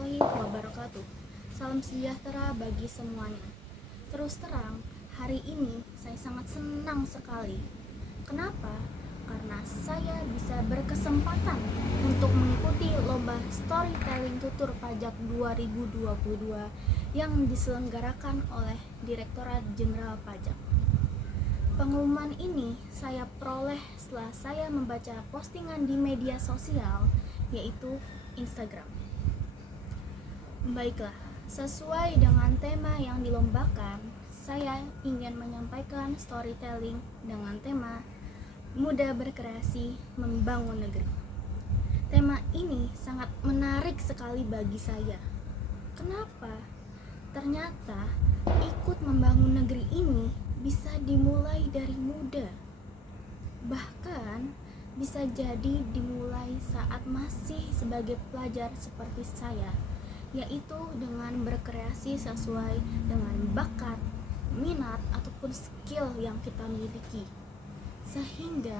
warahmatullahi wabarakatuh. Salam sejahtera bagi semuanya. Terus terang, hari ini saya sangat senang sekali. Kenapa? Karena saya bisa berkesempatan untuk mengikuti lomba storytelling tutur pajak 2022 yang diselenggarakan oleh Direktorat Jenderal Pajak. Pengumuman ini saya peroleh setelah saya membaca postingan di media sosial, yaitu Instagram. Baiklah, sesuai dengan tema yang dilombakan, saya ingin menyampaikan storytelling dengan tema Muda Berkreasi Membangun Negeri. Tema ini sangat menarik sekali bagi saya. Kenapa? Ternyata ikut membangun negeri ini bisa dimulai dari muda. Bahkan bisa jadi dimulai saat masih sebagai pelajar seperti saya, yaitu dengan berkreasi sesuai dengan bakat, minat, ataupun skill yang kita miliki. Sehingga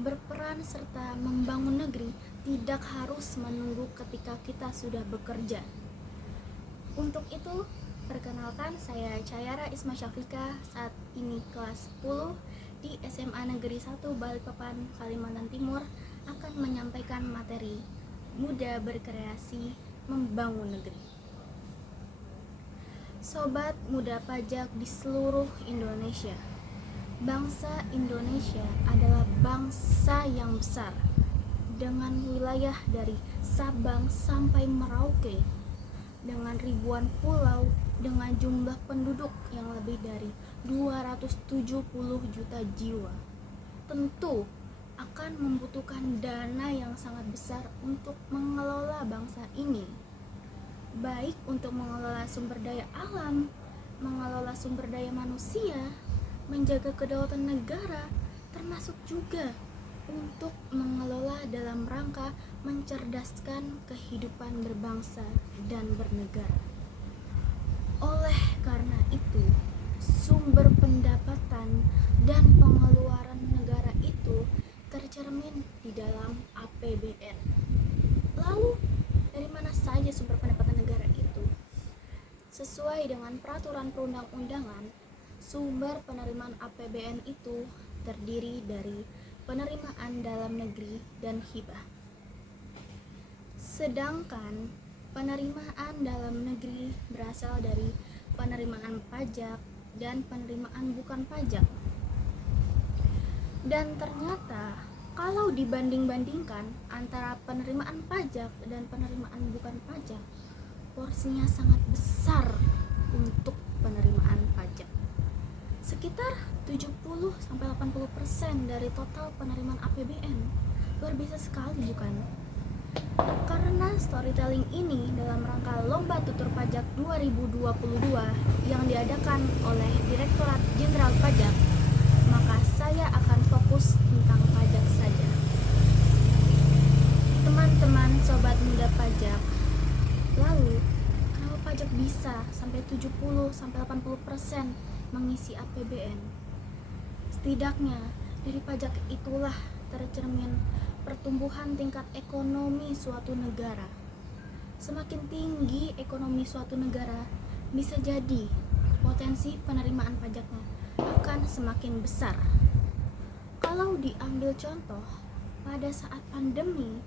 berperan serta membangun negeri tidak harus menunggu ketika kita sudah bekerja. Untuk itu, perkenalkan, saya Cayara Isma Syafika, saat ini kelas 10 di SMA Negeri 1 Balikpapan, Kalimantan Timur, akan menyampaikan materi Muda Berkreasi Membangun Negeri. Sobat muda pajak di seluruh Indonesia, bangsa Indonesia adalah bangsa yang besar dengan wilayah dari Sabang sampai Merauke, dengan ribuan pulau, dengan jumlah penduduk yang lebih dari 270 juta jiwa. Tentu akan membutuhkan dana yang sangat besar untuk mengelola bangsa ini, baik untuk mengelola sumber daya alam, mengelola sumber daya manusia, menjaga kedaulatan negara, termasuk juga untuk mengelola dalam rangka mencerdaskan kehidupan berbangsa dan bernegara. Oleh karena itu, sumber pendapatan dan pengeluaran negara itu tercermin di dalam APBN. Lalu, dari mana saja sumber pendapatan negara itu? Sesuai dengan peraturan perundang-undangan, sumber penerimaan APBN itu terdiri dari penerimaan dalam negeri dan hibah. Sedangkan penerimaan dalam negeri berasal dari penerimaan pajak dan penerimaan bukan pajak. Dan ternyata kalau dibanding-bandingkan antara penerimaan pajak dan penerimaan bukan pajak, porsinya sangat besar untuk penerimaan pajak. Sekitar 70-80% dari total penerimaan APBN. Luar biasa sekali, bukan? Karena storytelling ini dalam rangka Lomba Tutur Pajak 2022 yang diadakan oleh Direktorat Jenderal Pajak, maka saya akan fokus tentang pajak saja. Teman-teman sobat muda pajak, lalu kenapa pajak bisa sampai 70-80% mengisi APBN? Setidaknya dari pajak itulah tercermin pertumbuhan tingkat ekonomi suatu negara. Semakin tinggi ekonomi suatu negara, bisa jadi potensi penerimaan pajaknya akan semakin besar. Kalau diambil contoh, pada saat pandemi,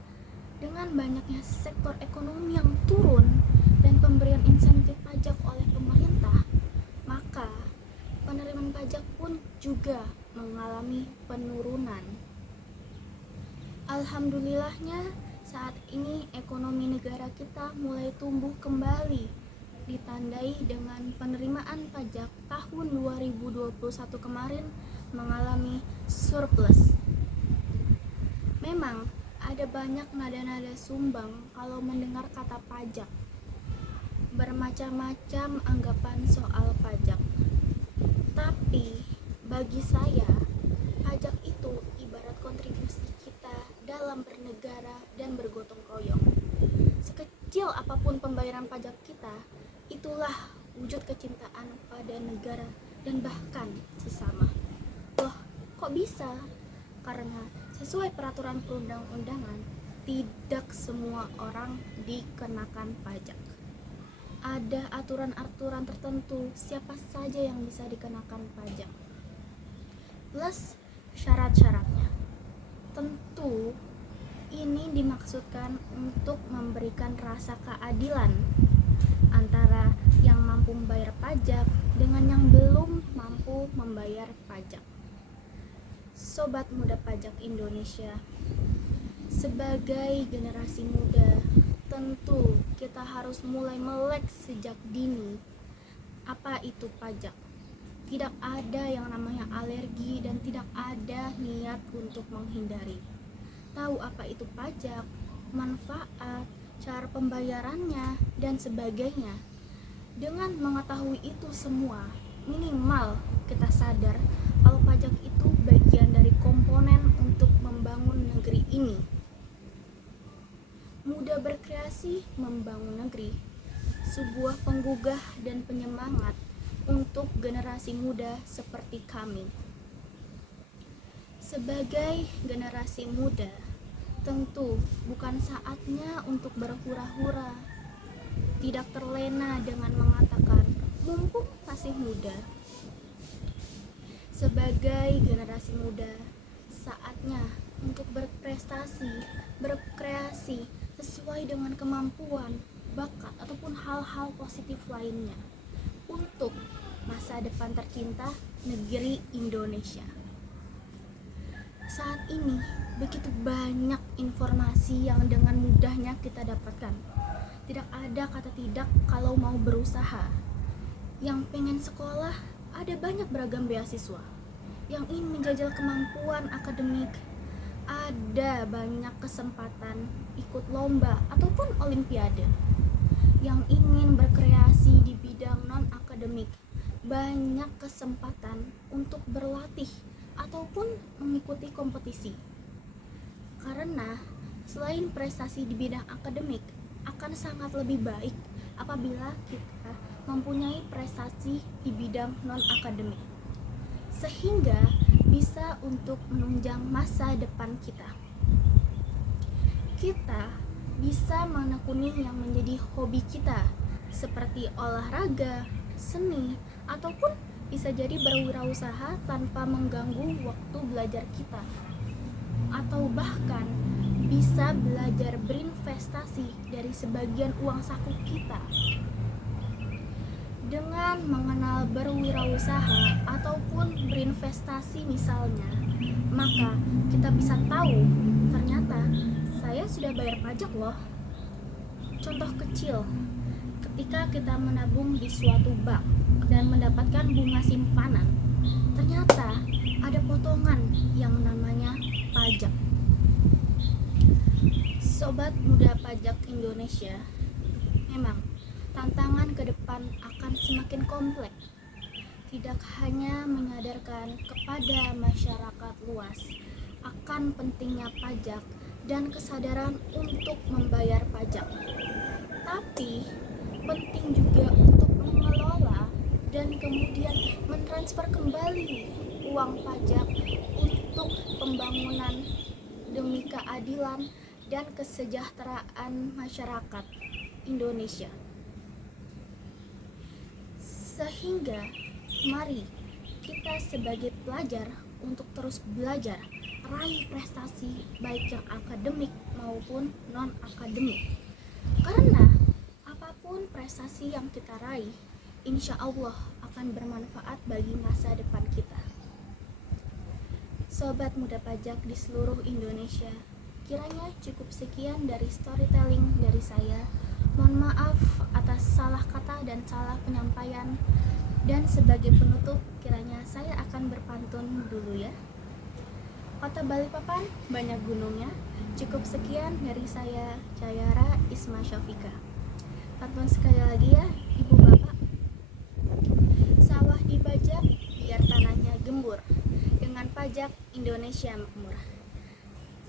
dengan banyaknya sektor ekonomi yang turun dan pemberian insentif pajak oleh pemerintah, maka penerimaan pajak pun juga mengalami penurunan. Alhamdulillahnya, saat ini ekonomi negara kita mulai tumbuh kembali, ditandai dengan penerimaan pajak tahun 2021 kemarin mengalami surplus. Memang ada banyak nada-nada sumbang kalau mendengar kata pajak. Bermacam-macam anggapan soal pajak. Tapi bagi saya, pajak itu ibarat kontribusi kita dalam bernegara dan bergotong royong. Sekecil apapun pembayaran pajak kita, itulah wujud kecintaan pada negara dan bahkan sesama. Loh, kok bisa? Karena sesuai peraturan perundang-undangan, tidak semua orang dikenakan pajak. Ada aturan-aturan tertentu siapa saja yang bisa dikenakan pajak, plus syarat-syaratnya. Tentu ini dimaksudkan untuk memberikan rasa keadilan antara yang mampu membayar pajak dengan yang belum mampu membayar pajak. Sobat Muda Pajak Indonesia, sebagai generasi muda, tentu kita harus mulai melek sejak dini apa itu pajak. Tidak ada yang namanya alergi dan tidak ada niat untuk menghindari. Tahu apa itu pajak, manfaat, cara pembayarannya, dan sebagainya. Dengan mengetahui itu semua, minimal kita sadar kalau pajak itu bagian dari komponen untuk membangun negeri ini. Muda berkreasi membangun negeri, sebuah penggugah dan penyemangat untuk generasi muda seperti kami. Sebagai generasi muda, tentu bukan saatnya untuk berhura-hura. Tidak terlena dengan mengatakan, mumpung masih muda. Sebagai generasi muda, saatnya untuk berprestasi, berkreasi sesuai dengan kemampuan, bakat, ataupun hal-hal positif lainnya untuk masa depan tercinta negeri Indonesia. Saat ini begitu banyak informasi yang dengan mudahnya kita dapatkan. Tidak ada kata tidak kalau mau berusaha. Yang pengen sekolah, ada banyak beragam beasiswa. Yang ingin menjajal kemampuan akademik, ada banyak kesempatan ikut lomba ataupun olimpiade. Yang ingin berkreasi di bidang non-akademik, banyak kesempatan untuk berlatih ataupun mengikuti kompetisi. Karena selain prestasi di bidang akademik, akan sangat lebih baik apabila kita mempunyai prestasi di bidang non-akademik, sehingga bisa untuk menunjang masa depan kita. Kita bisa menekuni yang menjadi hobi kita, seperti olahraga, seni, ataupun bisa jadi berwirausaha tanpa mengganggu waktu belajar kita, atau bahkan bisa belajar berinvestasi dari sebagian uang saku kita. Dengan mengenal berwirausaha ataupun berinvestasi misalnya, maka kita bisa tahu ternyata saya sudah bayar pajak loh. Contoh kecil, ketika kita menabung di suatu bank dan mendapatkan bunga simpanan, ternyata ada potongan yang namanya pajak. Sobat Muda Pajak Indonesia, memang tantangan ke depan akan semakin kompleks. Tidak hanya menyadarkan kepada masyarakat luas akan pentingnya pajak dan kesadaran untuk membayar pajak, tapi penting juga untuk mengelola dan kemudian mentransfer kembali uang pajak untuk pembangunan demi keadilan dan kesejahteraan masyarakat Indonesia. Sehingga mari kita sebagai pelajar untuk terus belajar, raih prestasi baik yang akademik maupun non-akademik. Karena apapun prestasi yang kita raih, insya Allah akan bermanfaat bagi masa depan kita. Sobat Muda Pajak di seluruh Indonesia, kiranya cukup sekian dari storytelling dari saya. Mohon maaf atas salah kata dan salah penyampaian. Dan sebagai penutup, kiranya saya akan berpantun dulu ya. Kota Balikpapan banyak gunungnya. Cukup sekian dari saya, Cayara Isma Syafika. Pantun sekali lagi ya, Ibu Bapak. Sawah dibajak biar tanahnya gembur. Dengan pajak Indonesia makmur.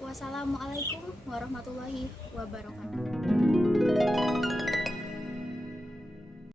Wassalamualaikum warahmatullahi wabarakatuh.